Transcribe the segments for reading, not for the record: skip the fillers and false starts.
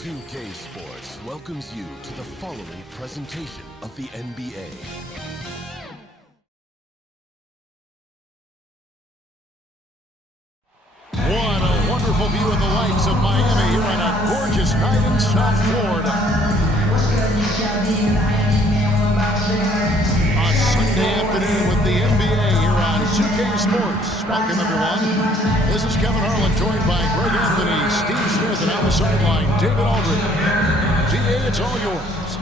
2K Sports welcomes you to the following presentation of the NBA. What a wonderful view of the lights of Miami here on a gorgeous night in South Florida. A Sunday afternoon with the NBA here on 2K Sports. Welcome, everyone. This is Kevin Harlan, joined by Greg Anthony, Steve Smith, and on the sideline, David Aldridge. GA, it's all yours.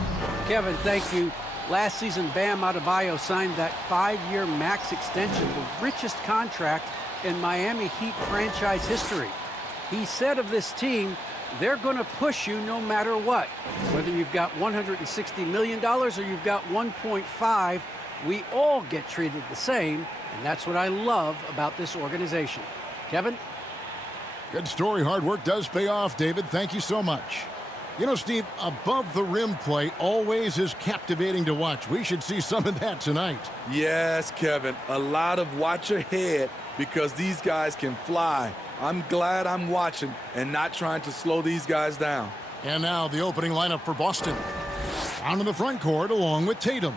Kevin, thank you. Last season, Bam Adebayo signed that 5-year max extension, the richest contract in Miami Heat franchise history. He said of this team, they're going to push you no matter what. Whether you've got $160 million or you've got 1.5, we all get treated the same, and that's what I love about this organization. Kevin? Good story. Hard work does pay off, David. Thank you so much. You know, Steve, above the rim play always is captivating to watch. We should see some of that tonight. Yes, Kevin. A lot of watch ahead because these guys can fly. I'm glad I'm watching and not trying to slow these guys down. And now the opening lineup for Boston. Down in the front court along with Tatum.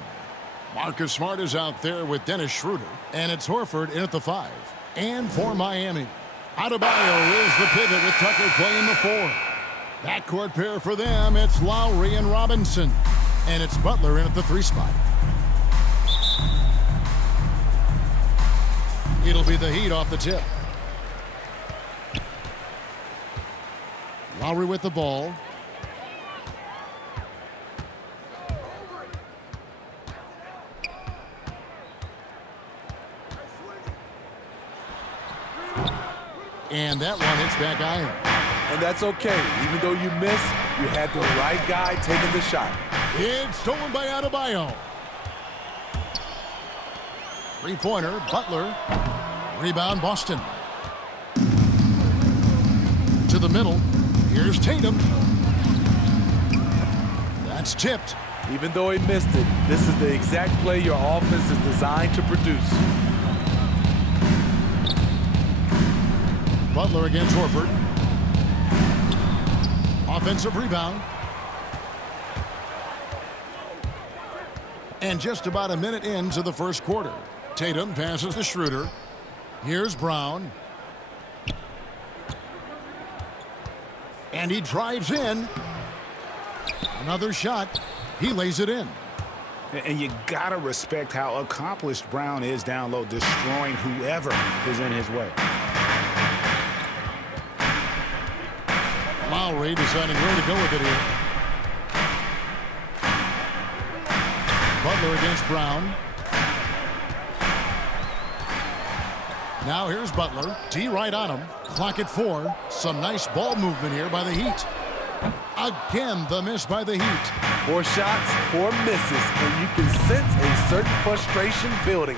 Marcus Smart is out there with Dennis Schroeder. And it's Horford in at the 5. And for Miami, Adebayo is the pivot with Tucker playing the 4. Backcourt pair for them, it's Lowry and Robinson. And it's Butler in at the 3 spot. It'll be the Heat off the tip. Lowry with the ball. And that one hits back iron. And that's okay. Even though you miss, you had the right guy taking the shot. It's stolen by Adebayo. Three-pointer, Butler. Rebound, Boston. To the middle. Here's Tatum. That's tipped. Even though he missed it, this is the exact play your offense is designed to produce. Butler against Horford. Offensive rebound. And just about a minute into the first quarter. Tatum passes to Schroeder. Here's Brown. And he drives in. Another shot. He lays it in. And you gotta respect how accomplished Brown is down low, destroying whoever is in his way. Lowry deciding where to go with it here. Butler against Brown. Now here's Butler. T right on him. Clock at 4. Some nice ball movement here by the Heat. Again, the miss by the Heat. 4 shots, 4 misses, and you can sense a certain frustration building.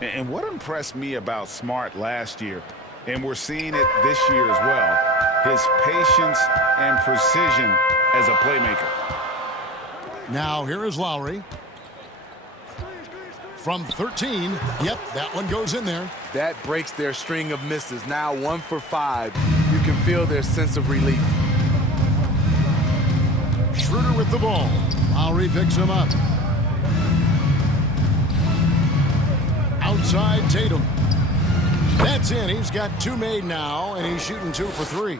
And what impressed me about Smart last year, and we're seeing it this year as well, his patience and precision as a playmaker. Now here is Lowry. From 13, yep, that one goes in there. That breaks their string of misses. Now 1 for 5. You can feel their sense of relief. Schroeder with the ball. Lowry picks him up. Outside Tatum. That's in. He's got 2 made now, and he's shooting 2 for 3.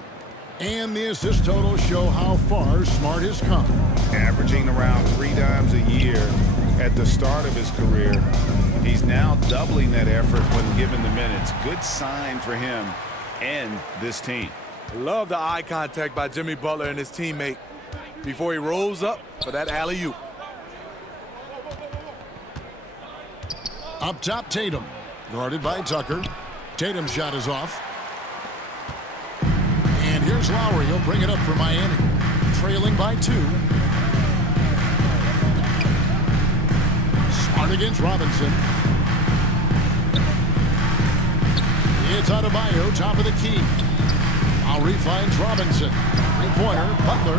And the assist totals show how far Smart has come. Averaging around 3 dimes a year at the start of his career. He's now doubling that effort when given the minutes. Good sign for him and this team. Love the eye contact by Jimmy Butler and his teammate before he rolls up for that alley-oop. Up top, Tatum. Guarded by Tucker. Tatum's shot is off. And here's Lowry. He'll bring it up for Miami. Trailing by 2. Smart against Robinson. It's Adebayo, top of the key. Lowry finds Robinson. Three-pointer, Butler.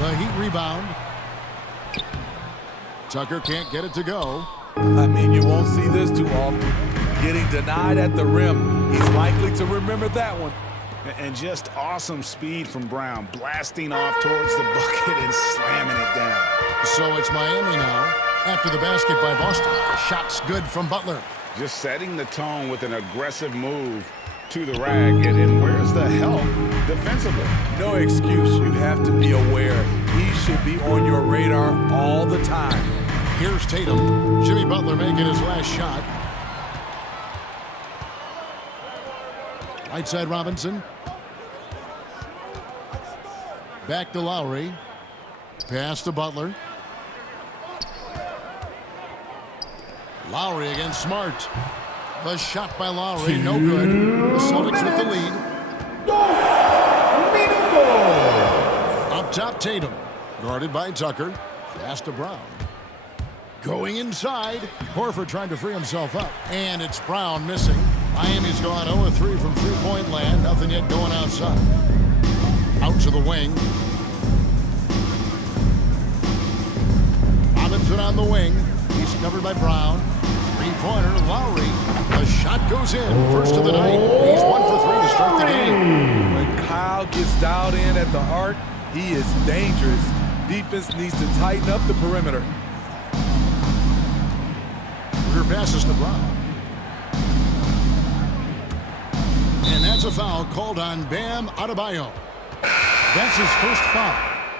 The Heat rebound. Tucker can't get it to go. I mean, you won't see this too often. Getting denied at the rim. He's likely to remember that one. And just awesome speed from Brown, blasting off towards the bucket and slamming it down. So it's Miami now after the basket by Boston. Shots good from Butler. Just setting the tone with an aggressive move to the rack. And where's the help defensively? No excuse. You have to be aware. He should be on your radar all the time. Here's Tatum. Jimmy Butler making his last shot. Right side Robinson. Back to Lowry. Pass to Butler. Lowry against Smart. The shot by Lowry, no good. The Celtics with the lead. Up top, Tatum. Guarded by Tucker. Pass to Brown. Going inside. Horford trying to free himself up. And it's Brown missing. Miami's gone 0-3 from three-point land. Nothing yet going outside. Out to the wing. Robinson on the wing. He's covered by Brown. Three-pointer, Lowry. The shot goes in. First of the night. He's 1 for 3 to start the game. When Kyle gets dialed in at the arc, he is dangerous. Defense needs to tighten up the perimeter. Her passes to Brown. And that's a foul called on Bam Adebayo. That's his first foul.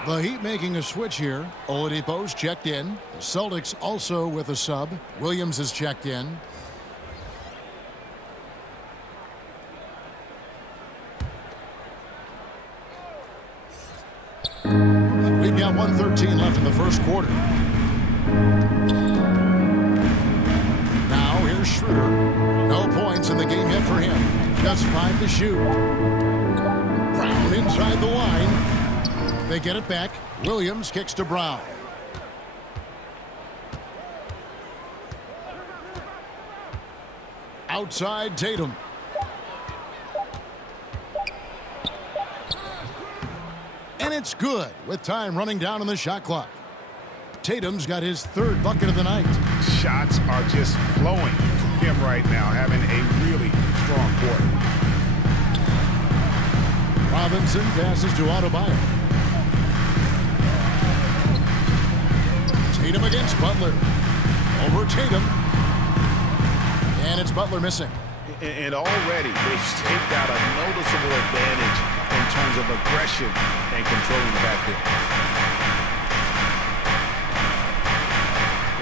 The Heat making a switch here. Oladipo's checked in. The Celtics also with a sub. Williams is checked in. We've got 1:13 left in the first quarter. Now here's Schroeder. No points in the game yet for him. Just 5 to shoot. Brown inside the line. They get it back. Williams kicks to Brown. Outside Tatum. And it's good with time running down on the shot clock. Tatum's got his third bucket of the night. Shots are just flowing from him right now, having a really strong quarter. Robinson passes to Adebayo. Tatum against Butler. Over Tatum. And it's Butler missing. And already they've staked out a noticeable advantage in terms of aggression and controlling the backcourt.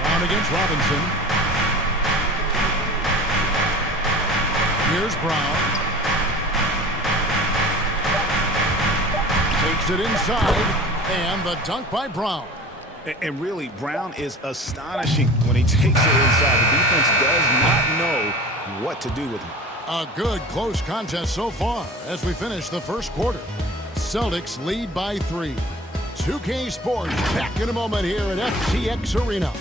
Brown against Robinson. Here's Brown. Takes it inside. And the dunk by Brown. And really, Brown is astonishing when he takes it inside. The defense does not know what to do with him. A good close contest so far as we finish the first quarter. Celtics lead by 3. 2K Sports back in a moment here at FTX Arena.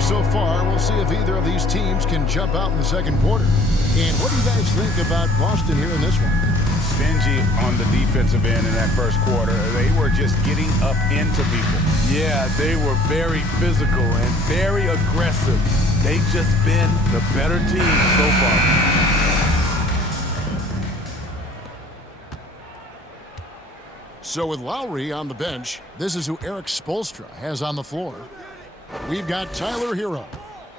So far, we'll see if either of these teams can jump out in the second quarter. And what do you guys think about Boston here in this one? Stingy on the defensive end in that first quarter. They were just getting up into people. Yeah, they were very physical and very aggressive. They've just been the better team so far. So with Lowry on the bench, this is who Eric Spoelstra has on the floor. We've got Tyler Hero.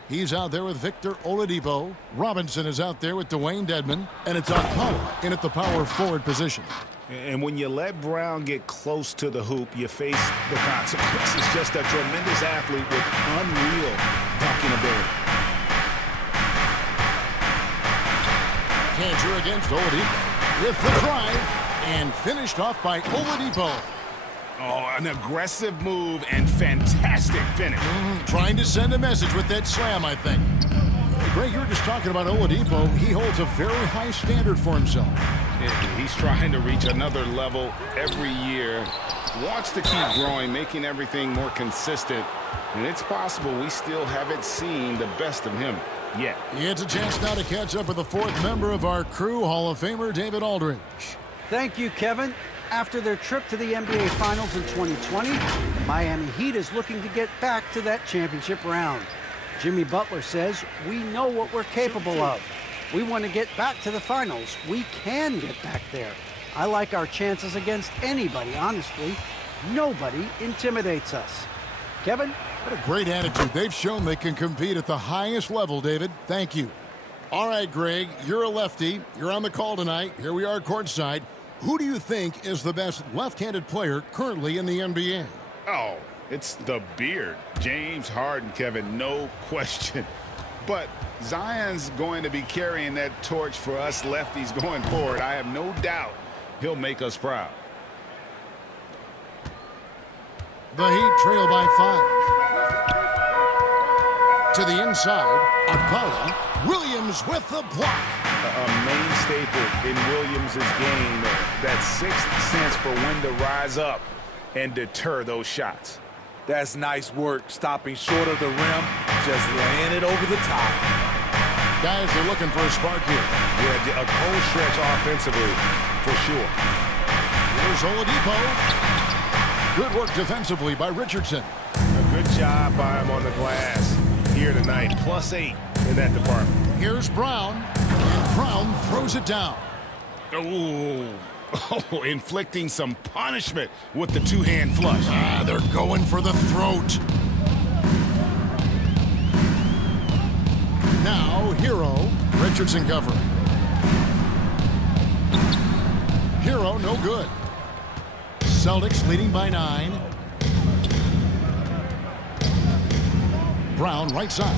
He's out there with Victor Oladipo. Robinson is out there with Dwayne Dedmon. And it's Okpala in at the power forward position. And when you let Brown get close to the hoop, you face the consequences. Just a tremendous athlete with unreal dunking ability. Cantor against Oladipo with the drive. And finished off by Oladipo. Oh, an aggressive move and fantastic finish. Trying to send a message with that slam, I think. Greg, you were just talking about Oladipo. He holds a very high standard for himself. He's trying to reach another level every year. Wants to keep growing, making everything more consistent. And it's possible we still haven't seen the best of him yet. It's a chance now to catch up with the fourth member of our crew, Hall of Famer David Aldridge. Thank you, Kevin. After their trip to the NBA Finals in 2020, Miami Heat is looking to get back to that championship round. Jimmy Butler says, we know what we're capable of. We want to get back to the finals. We can get back there. I like our chances against anybody, honestly. Nobody intimidates us. Kevin? What a great attitude. They've shown they can compete at the highest level, David. Thank you. All right, Greg, you're a lefty. You're on the call tonight. Here we are courtside. Who do you think is the best left-handed player currently in the NBA? Oh, it's the beard. James Harden, Kevin, no question. But Zion's going to be carrying that torch for us lefties going forward. I have no doubt he'll make us proud. The Heat trail by 5. To the inside, Akpala. Williams with the block. A main staple in Williams' game, that sixth sense for when to rise up and deter those shots. That's nice work, stopping short of the rim, just laying it over the top. Guys are looking for a spark here. Yeah, a cold stretch offensively, for sure. Here's Oladipo. Good work defensively by Richardson. A good job by him on the glass here tonight. +8 in that department. Here's Brown. And Brown throws it down. Oh, inflicting some punishment with the two-hand flush. They're going for the throat. Now, Hero. Richardson covering. Hero, no good. Celtics leading by 9. Brown, right side.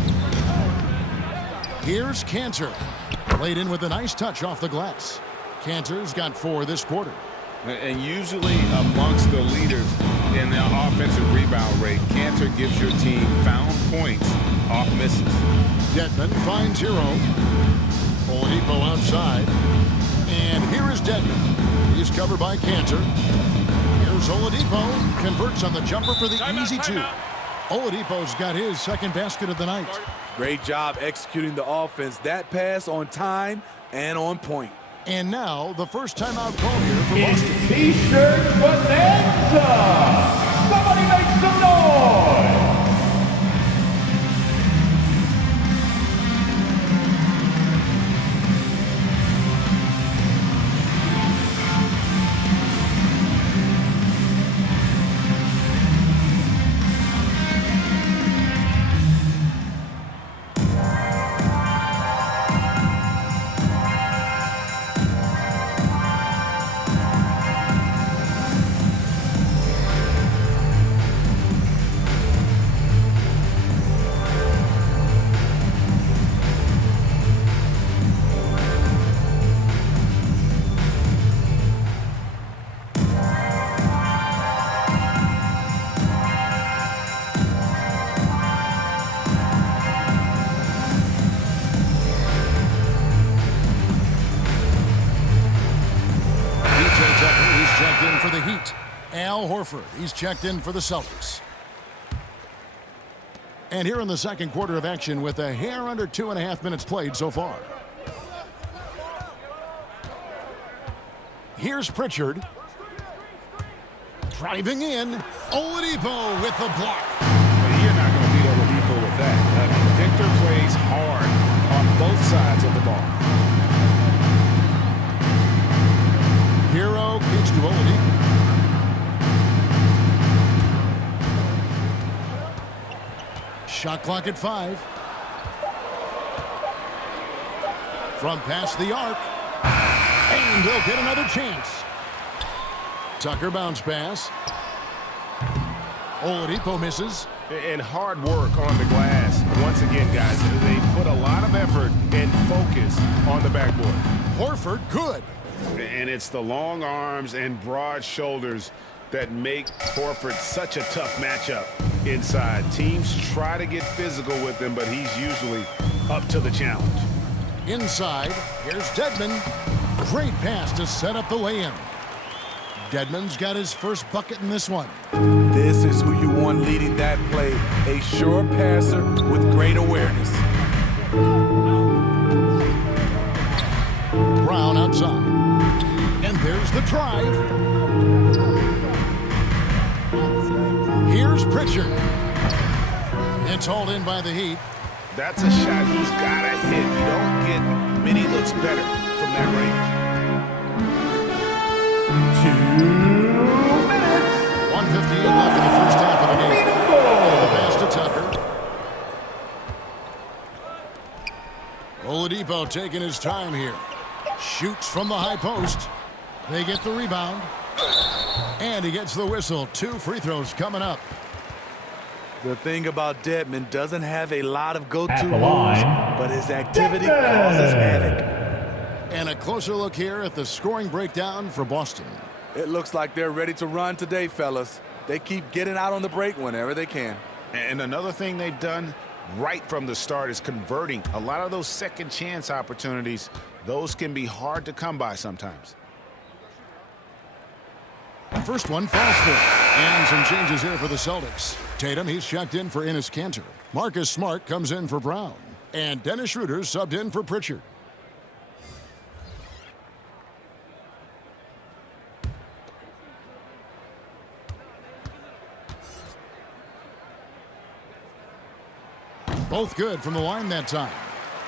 Here's Cantor. Laid in with a nice touch off the glass. Cantor's got 4 this quarter. And usually amongst the leaders in the offensive rebound rate, Cantor gives your team found points off misses. Dedmon finds Hero. Oladipo outside. And here is Dedmon. He's covered by Cantor. Here's Oladipo. Converts on the jumper for the easy 2. Oladipo's got his second basket of the night. Great job executing the offense. That pass on time and on point. And now, the first timeout call here for Boston. It's T-shirt bonanza! Somebody make some noise! For the Heat. Al Horford, he's checked in for the Celtics. And here in the second quarter of action with a hair under 2.5 minutes played so far. Here's Pritchard. Driving in. Oladipo with the block. You're not going to beat Oladipo with that. Victor plays hard on both sides of the ball. Hero kicks to Oladipo. Shot clock at 5. From past the arc. And he'll get another chance. Tucker bounce pass. Oladipo misses. And hard work on the glass. Once again, guys, they put a lot of effort and focus on the backboard. Horford, good. And it's the long arms and broad shoulders that make Horford such a tough matchup inside. Teams try to get physical with him, but he's usually up to the challenge. Inside, here's Dedmon. Great pass to set up the lay-in. Dedmon's got his first bucket in this one. This is who you want leading that play. A sure passer with great awareness. Brown outside. And there's the drive. Here's Pritchard. It's hauled in by the Heat. That's a shot he's got to hit. You don't get many looks better from that range. 2 minutes. 1:58 left in the first half of the game. The pass to Tucker. Oladipo taking his time here. Shoots from the high post. They get the rebound. And he gets the whistle. 2 free throws coming up. The thing about Dedmon, doesn't have a lot of go-to At the moves, line, but his activity causes havoc. And a closer look here at the scoring breakdown for Boston. It looks like they're ready to run today, fellas. They keep getting out on the break whenever they can. And another thing they've done right from the start is converting. A lot of those second chance opportunities, those can be hard to come by sometimes. First one falls for it. And some changes here for the Celtics. Tatum, he's checked in for Enes Kanter. Marcus Smart comes in for Brown. And Dennis Schroeder subbed in for Pritchard. Both good from the line that time.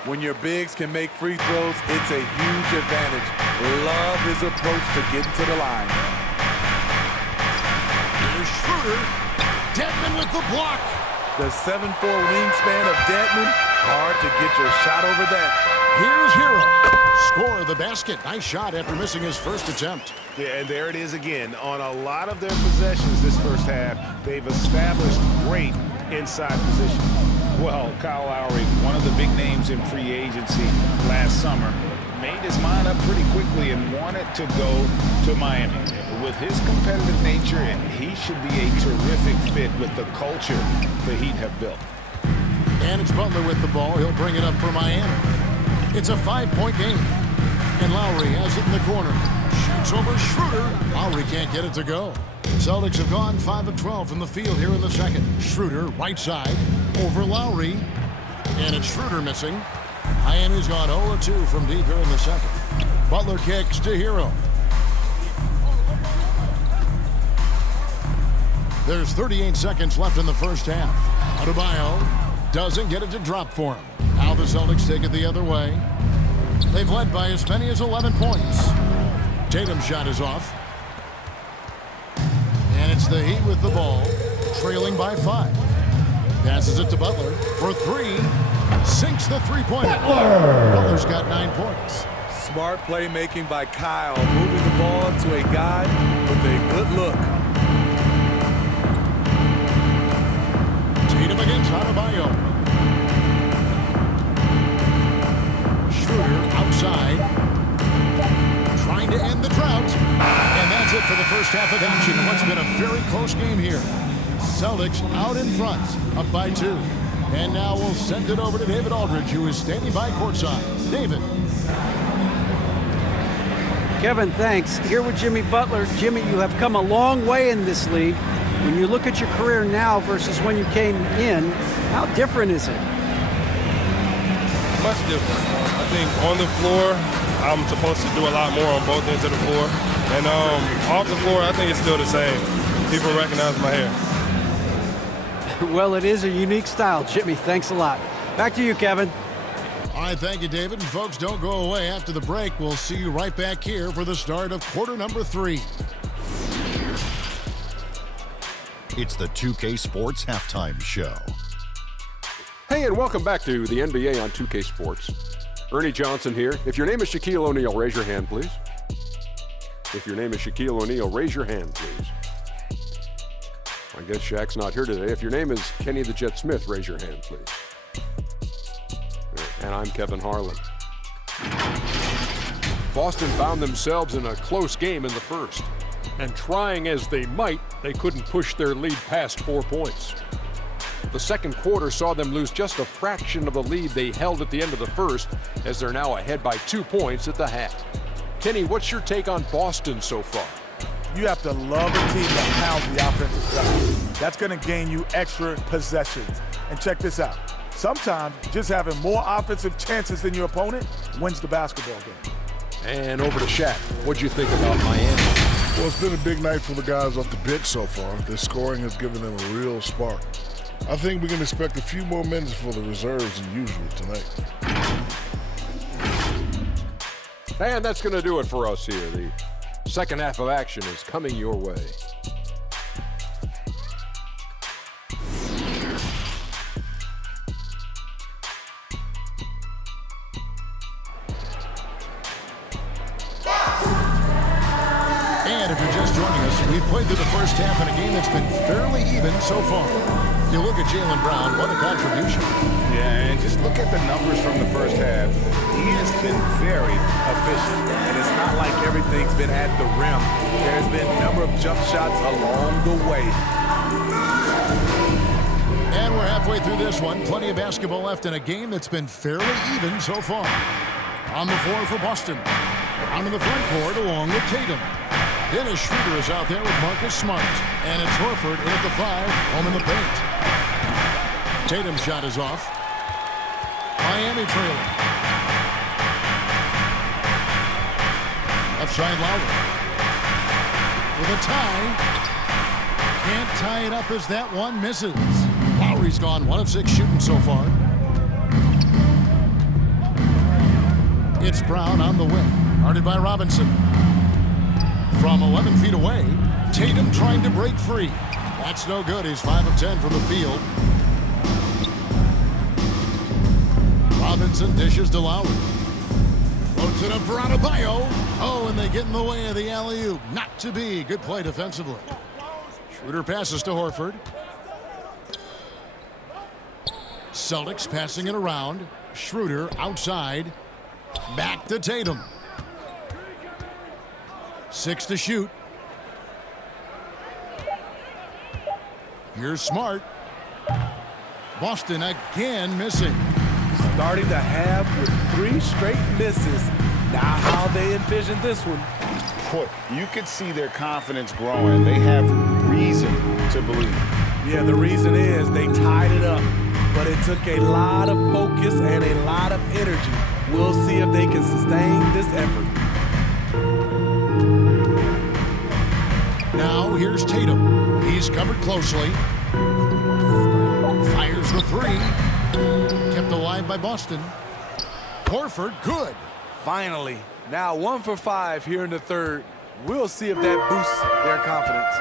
When your bigs can make free throws, it's a huge advantage. Love his approach to getting to the line. Here's Schroeder. Dedmon with the block. The 7'4" wingspan of Dedmon, hard to get your shot over that. Here's Hero. Score the basket. Nice shot after missing his first attempt. Yeah, and there it is again. On a lot of their possessions this first half, they've established great inside position. Well, Kyle Lowry, one of the big names in free agency last summer, made his mind up pretty quickly and wanted to go to Miami. With his competitive nature, he should be a terrific fit with the culture the Heat have built. And it's Butler with the ball. He'll bring it up for Miami. It's a 5-point game. And Lowry has it in the corner. Shoots over Schroeder. Lowry can't get it to go. Celtics have gone 5 of 12 from the field here in the second. Schroeder, right side, over Lowry. And it's Schroeder missing. Miami's gone 0 of 2 from deep here in the second. Butler kicks to Hero. There's 38 seconds left in the first half. Adebayo doesn't get it to drop for him. Now the Celtics take it the other way. They've led by as many as 11 points. Tatum's shot is off. And it's the Heat with the ball, trailing by 5. Passes it to Butler for 3. Sinks the three-pointer. Butler's got 9 points. Smart playmaking by Kyle, moving the ball to a guy with a good look. Tatum against Adebayo. Schroeder outside. Trying to end the drought. And that's it for the first half of action in what's been a very close game here. Celtics out in front, up by 2. And now we'll send it over to David Aldridge, who is standing by courtside. David. Kevin, thanks. Here with Jimmy Butler. Jimmy, you have come a long way in this league. When you look at your career now versus when you came in, how different is it? Much different. I think on the floor, I'm supposed to do a lot more on both ends of the floor. And off the floor, I think it's still the same. People recognize my hair. Well, it is a unique style, Jimmy. Thanks a lot. Back to you, Kevin. All right, thank you, David. And folks, don't go away. After the break, we'll see you right back here for the start of quarter number 3. It's the 2K Sports Halftime Show. Hey, and welcome back to the NBA on 2K Sports. Ernie Johnson here. If your name is Shaquille O'Neal, raise your hand, please. If your name is Shaquille O'Neal, raise your hand, please. I guess Shaq's not here today. If your name is Kenny the Jet Smith, raise your hand, please. And I'm Kevin Harlan. Boston found themselves in a close game in the first. And trying as they might, they couldn't push their lead past 4 points. The second quarter saw them lose just a fraction of the lead they held at the end of the first, as they're now ahead by 2 points at the half. Kenny, what's your take on Boston so far? You have to love a team that pounds the offensive stuff. That's going to gain you extra possessions. And check this out. Sometimes just having more offensive chances than your opponent wins the basketball game. And over to Shaq. What'd you think about Miami? Well, it's been a big night for the guys off the bench so far. Their scoring has given them a real spark. I think we can expect a few more minutes for the reserves than usual tonight. And that's going to do it for us here. The second half of action is coming your way. And if you're just joining us, we've played through the first half in a game that's been fairly even so far. You look at Jaylen Brown, what a contribution. Yeah, and just look at the numbers from the first half. He has been very efficient. And it's not like everything's been at the rim. There's been a number of jump shots along the way. And we're halfway through this one. Plenty of basketball left in a game that's been fairly even so far. On the floor for Boston. Out in the front court along with Tatum. Dennis Schroeder is out there with Marcus Smart. And it's Horford in at the 5, home in the paint. Tatum's shot is off. Miami trailing. Left side Lowry. With a tie. Can't tie it up as that one misses. Lowry's gone 1 of 6 shooting so far. It's Brown on the wing. Guarded by Robinson. From 11 feet away, Tatum trying to break free. That's no good. He's 5 of 10 from the field. Robinson dishes to Lowry. Floats it up for Adebayo. Oh, and they get in the way of the alley-oop. Not to be. Good play defensively. Schroeder passes to Horford. Celtics passing it around. Schroeder outside. Back to Tatum. 6 to shoot. Here's Smart. Boston again missing. Starting the half with 3 straight misses. Now how they envision this one. You could see their confidence growing. They have reason to believe. Yeah, the reason is they tied it up. But it took a lot of focus and a lot of energy. We'll see if they can sustain this effort. Now here's Tatum. He's covered closely. Fires the 3. Kept alive by Boston. Horford, good. Finally. Now 1 for 5 here in the third. We'll see if that boosts their confidence.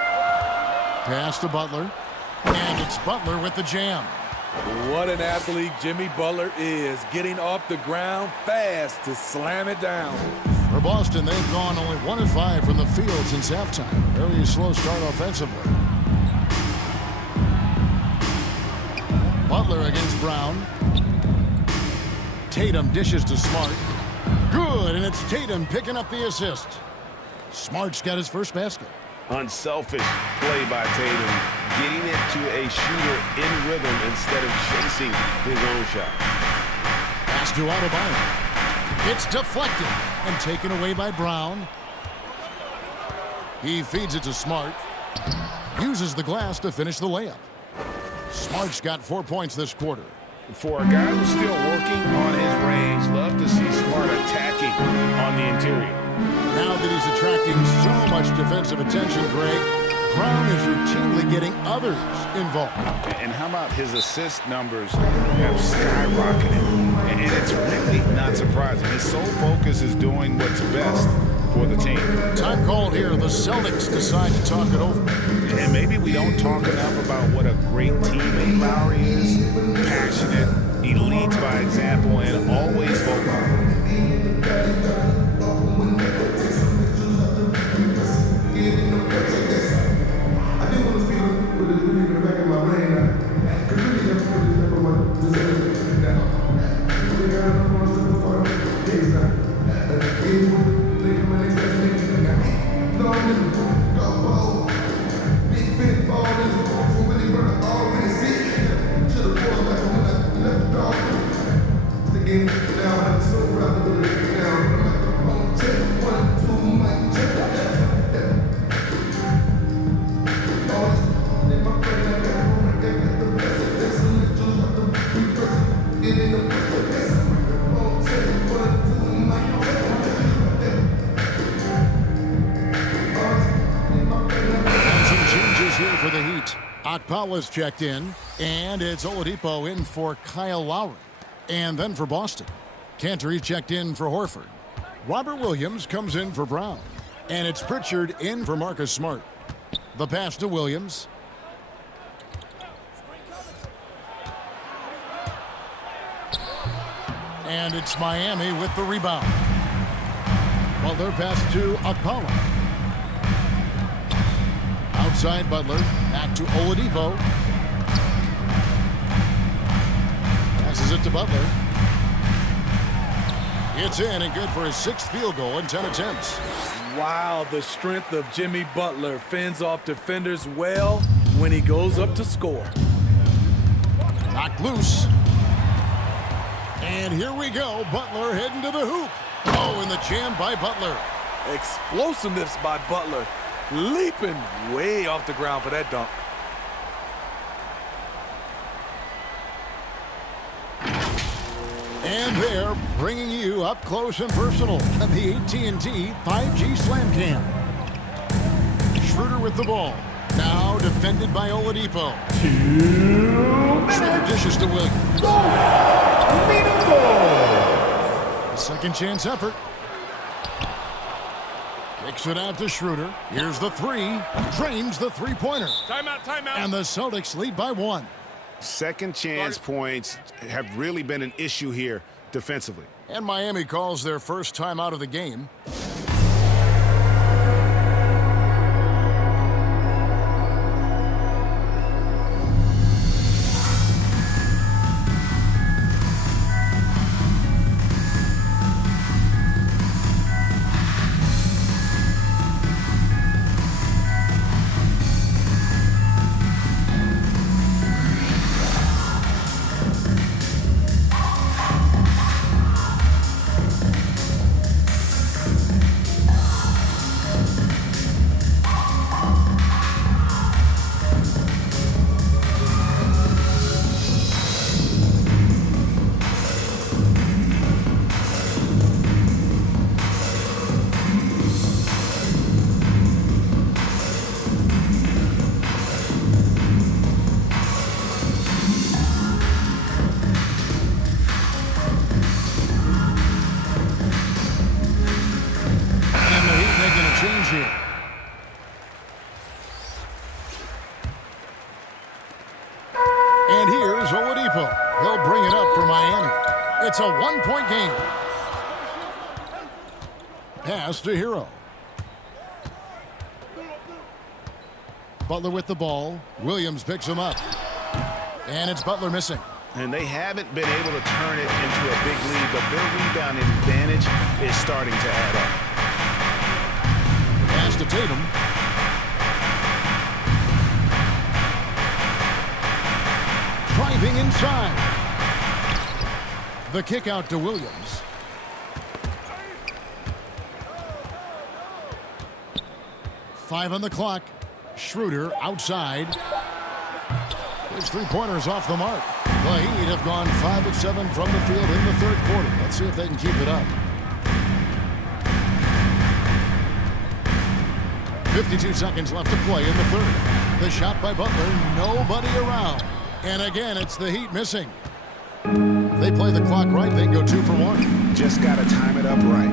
Pass to Butler. And it's Butler with the jam. What an athlete Jimmy Butler is. Getting off the ground fast to slam it down. For Boston, they've gone only 1 of 5 from the field since halftime. Very slow start offensively. Butler against Brown. Tatum dishes to Smart. Good, and it's Tatum picking up the assist. Smart's got his first basket. Unselfish play by Tatum, getting it to a shooter in rhythm instead of chasing his own shot. Pass to Adebayo. It's deflected and taken away by Brown. He feeds it to Smart. Uses the glass to finish the layup. Smart's got 4 points this quarter. For a guy who's still working on his range, love to see Smart attacking on the interior. Now that he's attracting so much defensive attention, Greg, Brown is routinely getting others involved. And how about his assist numbers have skyrocketed? And it's really not surprising. His sole focus is doing what's best for the team. Time called here. The Celtics decide to talk it over. And maybe we don't talk enough about what a great teammate Lowry is. Passionate, he leads by example, and always vocal. For the Heat, Akpala's checked in, and it's Oladipo in for Kyle Lowry. And then for Boston, Cantor checked in for Horford. Robert Williams comes in for Brown, and it's Pritchard in for Marcus Smart. The pass to Williams. And it's Miami with the rebound. Butler pass to Akpala. Outside Butler, back to Oladipo. Passes it to Butler. It's in and good for his 6th field goal in 10 attempts. Wow, the strength of Jimmy Butler fends off defenders well when he goes up to score. Knocked loose. And here we go, Butler heading to the hoop. Oh, and the jam by Butler. Explosiveness by Butler. Leaping way off the ground for that dunk. And they're bringing you up close and personal at the AT&T 5G Slam Cam. Schroeder with the ball. Now defended by Oladipo. Schroeder dishes to Williams. A second chance effort. Kicks it out to Schroeder. Here's the three. Drains the three-pointer. Timeout, timeout. And the Celtics lead by 1. Second chance points have really been an issue here defensively. And Miami calls their first time out of the game. Here. And here's Oladipo. He'll bring it up for Miami. It's a 1-point game. Pass to Hero. Butler with the ball. Williams picks him up. And it's Butler missing. And they haven't been able to turn it into a big lead, but their rebounding advantage is starting to add up. Pass to Tatum. Driving inside. The kick out to Williams. Five on the clock. Schroeder outside. His three-pointers off the mark. The Heat have gone 5 of 7 from the field in the third quarter. Let's see if they can keep it up. 52 seconds left to play in the third. The shot by Butler, nobody around. And again, it's the Heat missing. If they play the clock right, they can go 2 for 1. Just got to time it up right.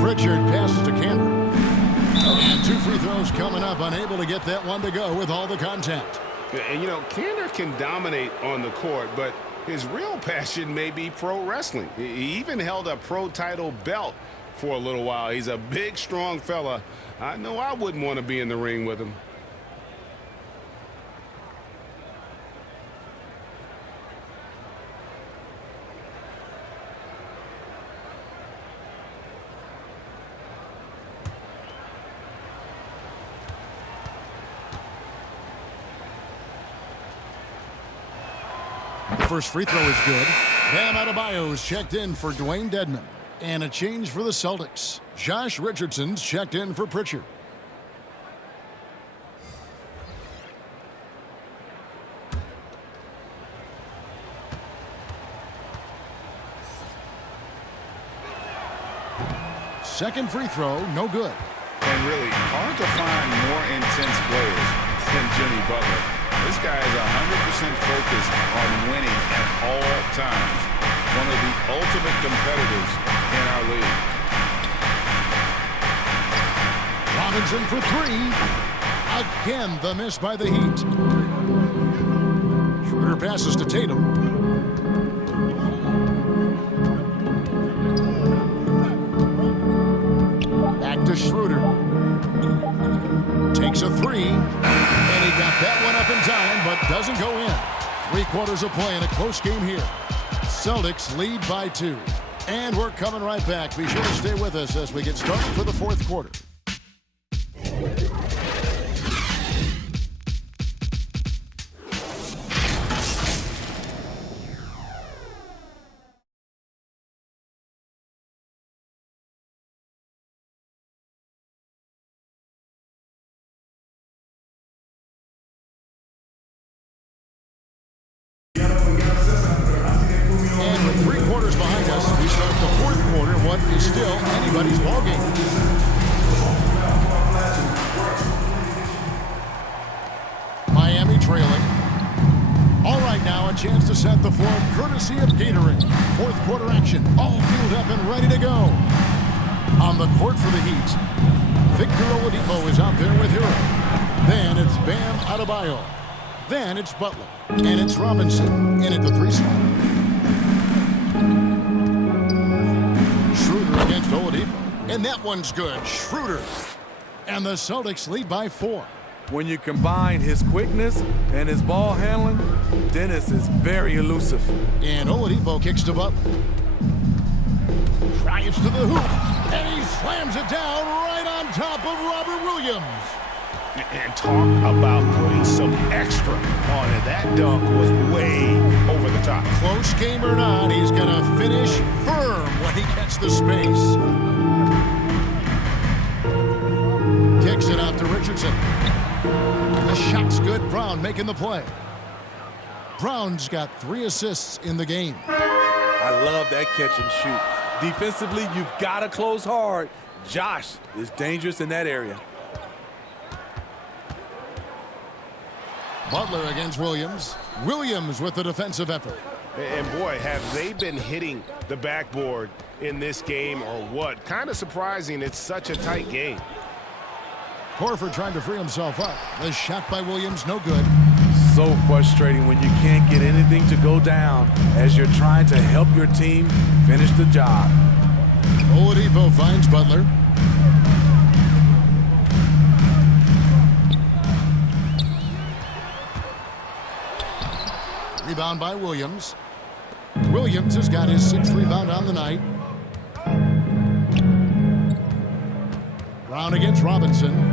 Pritchard passes to Cantor. And 2 free throws coming up, unable to get that one to go with all the contact. And, you know, Cantor can dominate on the court, but his real passion may be pro wrestling. He even held a pro title belt for a little while. He's a big, strong fella. I know I wouldn't want to be in the ring with him. First free throw is good. Bam Adebayo is checked in for Dwayne Dedmon. And a change for the Celtics. Josh Richardson's checked in for Pritchard. Second free throw, no good. And really hard to find more intense players than Jimmy Butler. This guy is 100% focused on winning at all times. One of the ultimate competitors in our league. Robinson for three. Again, the miss by the Heat. Schroeder passes to Tatum. To Schroeder. Takes a three. And he got that one up in time, but doesn't go in. 3 quarters of play in a close game here. Celtics lead by 2. And we're coming right back. Be sure to stay with us as we get started for the 4th quarter. Behind us, we start the 4th quarter. What is still anybody's ballgame. Miami trailing. All right, now a chance to set the floor courtesy of Gatorade. 4th quarter action, all fueled up and ready to go. On the court for the Heat, Victor Oladipo is out there with Hero. Then it's Bam Adebayo. Then it's Butler. And it's Robinson in at the 3 spot. Schroeder against Oladipo. And that one's good. Schroeder. And the Celtics lead by 4. When you combine his quickness and his ball handling, Dennis is very elusive. And Oladipo kicks to Butler. Drives to the hoop. And he slams it down right on top of Robert Williams. And talk about putting some extra on it. That dunk was way over the top. Close game or not, he's going to finish firm when he gets the space. Kicks it out to Richardson. The shot's good. Brown making the play. Brown's got 3 assists in the game. I love that catch and shoot. Defensively, you've got to close hard. Josh is dangerous in that area. Butler against Williams. Williams with the defensive effort. And boy, have they been hitting the backboard in this game or what? Kind of surprising. It's such a tight game. Horford trying to free himself up. The shot by Williams, no good. So frustrating when you can't get anything to go down as you're trying to help your team finish the job. Oladipo finds Butler. Rebound by Williams. Williams has got his 6th rebound on the night. Brown against Robinson.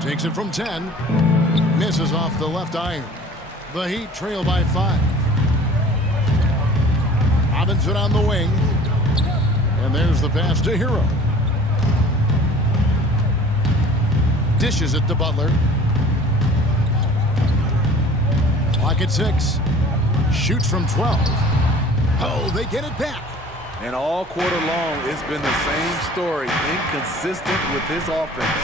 Takes it from 10. Misses off the left iron. The Heat trail by 5. Robinson on the wing. And there's the pass to Hero. Dishes it to Butler. Clock at 6. Shoots from 12. Oh, they get it back. And all quarter long, it's been the same story. Inconsistent with his offense.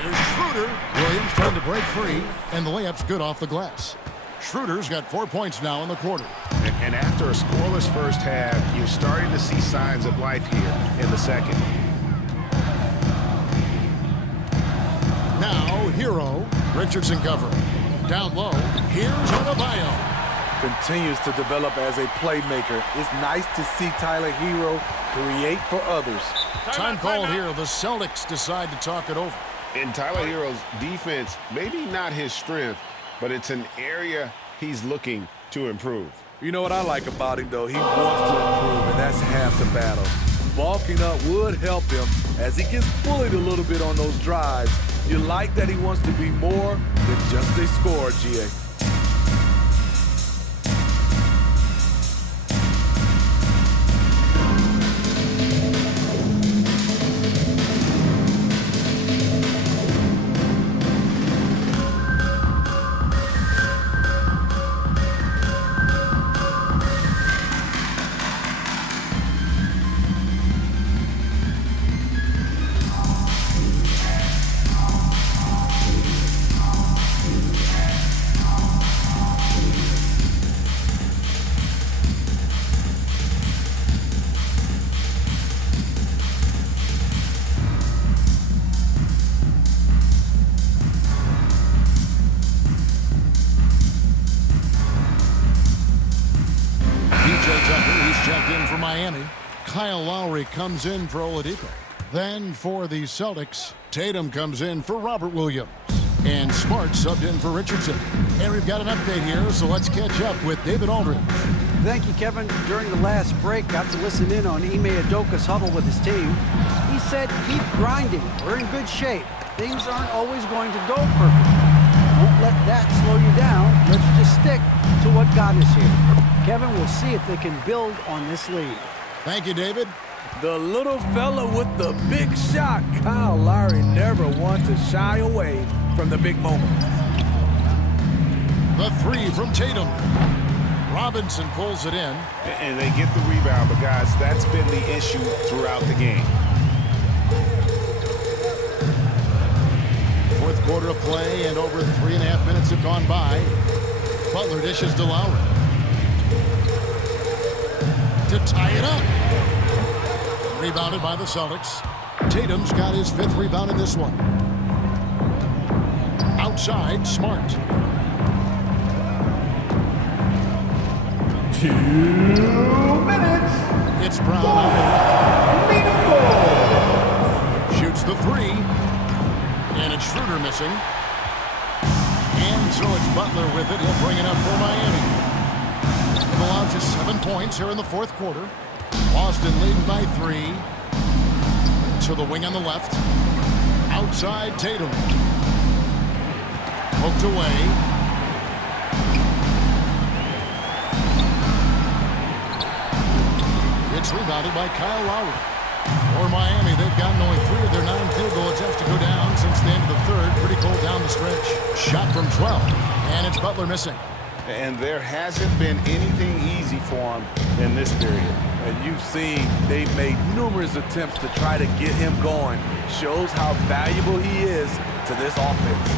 Here's Schroeder. Williams trying to break free. And the layup's good off the glass. Schroeder's got 4 points now in the quarter. And after a scoreless first half, you're starting to see signs of life here in the second. Now, Hero. Richardson covering. Down low. Here's Adebayo. Continues to develop as a playmaker. It's nice to see Tyler Hero create for others. Time called here. The Celtics decide to talk it over. In Tyler Hero's defense, maybe not his strength, but it's an area he's looking to improve. You know what I like about him, though? He wants to improve, and that's half the battle. Bulking up would help him as he gets bullied a little bit on those drives. You like that he wants to be more than just a scorer, GA. P.J. Tucker, he's checked in for Miami. Kyle Lowry comes in for Oladipo. Then for the Celtics, Tatum comes in for Robert Williams. And Smart subbed in for Richardson. And we've got an update here, so let's catch up with David Aldridge. Thank you, Kevin. During the last break, got to listen in on Ime Udoka's huddle with his team. He said, keep grinding. We're in good shape. Things aren't always going to go perfectly. Don't let that slow you down. Let's just stick to what got us here. Kevin, we'll see if they can build on this lead. Thank you, David. The little fella with the big shot. Kyle Lowry never one to shy away from the big moment. The three from Tatum. Robinson pulls it in. And they get the rebound, but guys, that's been the issue throughout the game. Fourth quarter of play, and over 3.5 minutes have gone by. Butler dishes to Lowry. To tie it up. Rebounded by the Celtics. Tatum's got his 5th rebound in this one. Outside, Smart. 2 minutes. It's Brown. Meaningful. Shoots the 3. And it's Schroeder missing. And so it's Butler with it. He'll bring it up for Miami. They've allowed just 7 points here in the fourth quarter. Boston leading by 3. To the wing on the left. Outside, Tatum. Poked away. It's rebounded by Kyle Lowry. For Miami, they've gotten only 3 of their 9 field goal attempts to go down since the end of the third. Pretty cold down the stretch. Shot from 12. And it's Butler missing. And there hasn't been anything easy for him in this period. And you've seen they've made numerous attempts to try to get him going. Shows how valuable he is to this offense.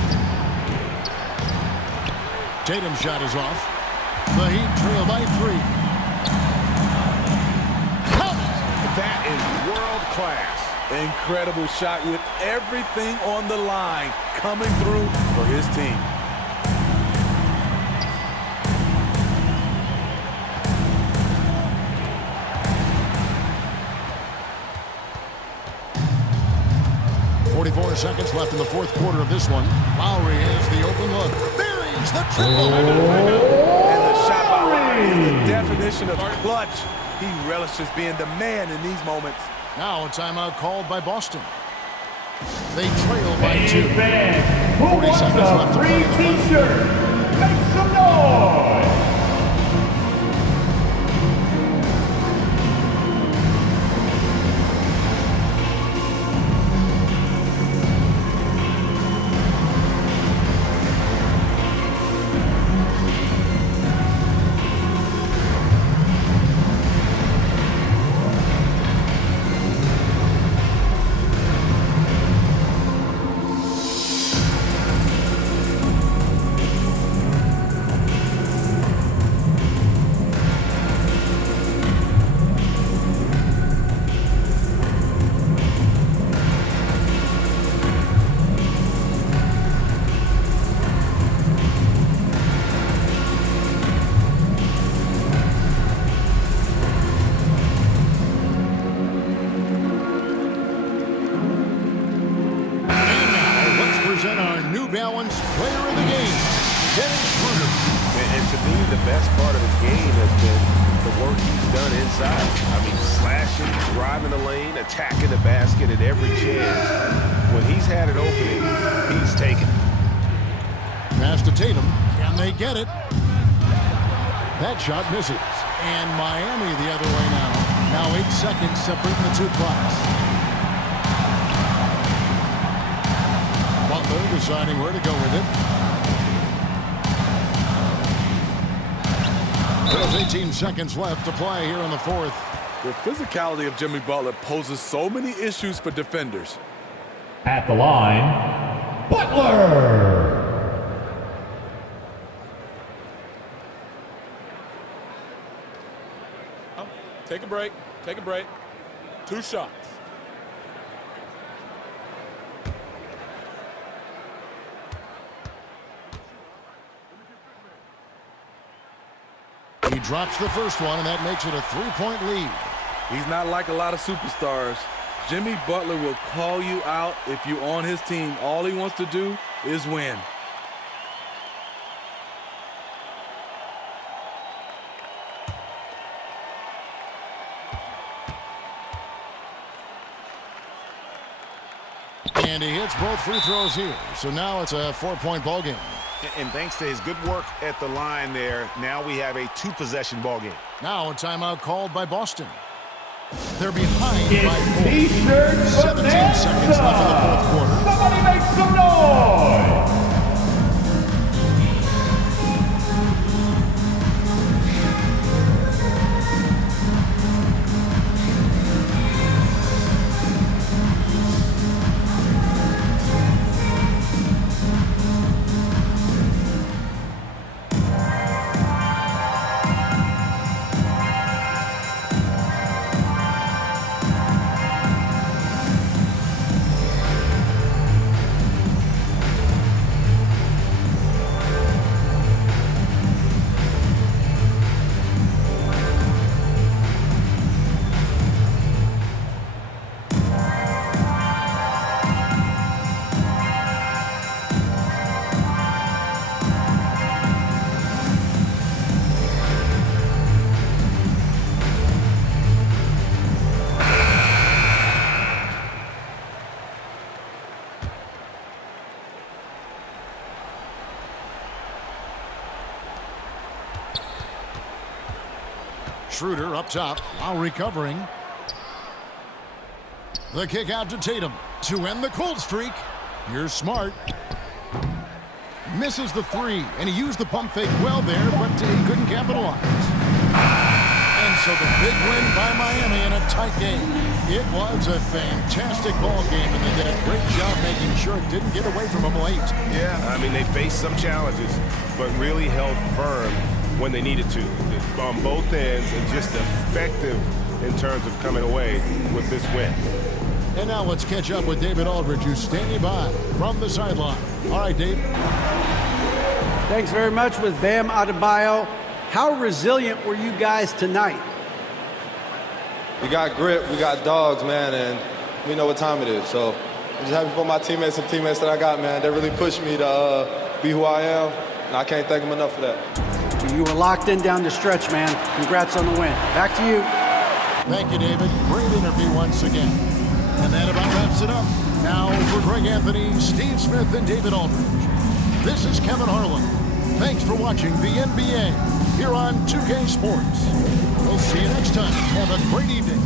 Tatum's shot is off. The Heat trail by 3. That is world class. Incredible shot with everything on the line coming through for his team. Seconds left in the fourth quarter of this one. Lowry has the open look. Buries the triple. And the shot by Lowry is the definition of clutch. He relishes being the man in these moments. Now a timeout called by Boston. They trail by 2. 40 seconds left to play. T-shirt. Make some noise. Attacking the basket at every chance. When he's had an opening, he's taken it. Pass to Tatum. Can they get it? That shot misses. And Miami the other way now. Now 8 seconds separating the 2 clocks. Butler deciding where to go with it. There's 18 seconds left to play here in the fourth. The physicality of Jimmy Butler poses so many issues for defenders. At the line, Butler! Take a break. Take a break. 2 shots. He drops the first one, and that makes it a 3-point lead. He's not like a lot of superstars. Jimmy Butler will call you out if you're on his team. All he wants to do is win. And he hits both free throws here. So now it's a 4-point ball game. And thanks to his good work at the line there, now we have a 2-possession ball game. Now a timeout called by Boston. They're behind It's by 4. T-shirt 17 seconds left in the fourth quarter. Somebody make some noise! Schroeder up top while recovering. The kick out to Tatum to end the cold streak. Here's Smart. Misses the 3, and he used the pump fake well there, but he couldn't capitalize. And so the big win by Miami in a tight game. It was a fantastic ball game, and they did a great job making sure it didn't get away from them late. Yeah, I mean, they faced some challenges, but really held firm when they needed to on both ends, and just effective in terms of coming away with this win. And now let's catch up with David Aldridge, who's standing by from the sideline. All right, Dave. Thanks very much with Bam Adebayo. How resilient were you guys tonight? We got grit, we got dogs, man, and we know what time it is. So I'm just happy for my teammates and teammates that I got, man. They really pushed me to be who I am, and I can't thank them enough for that. You were locked in down the stretch, man. Congrats on the win. Back to you. Thank you, David. Great interview once again. And that about wraps it up. Now for Greg Anthony, Steve Smith, and David Aldridge. This is Kevin Harlan. Thanks for watching the NBA here on 2K Sports. We'll see you next time. Have a great evening.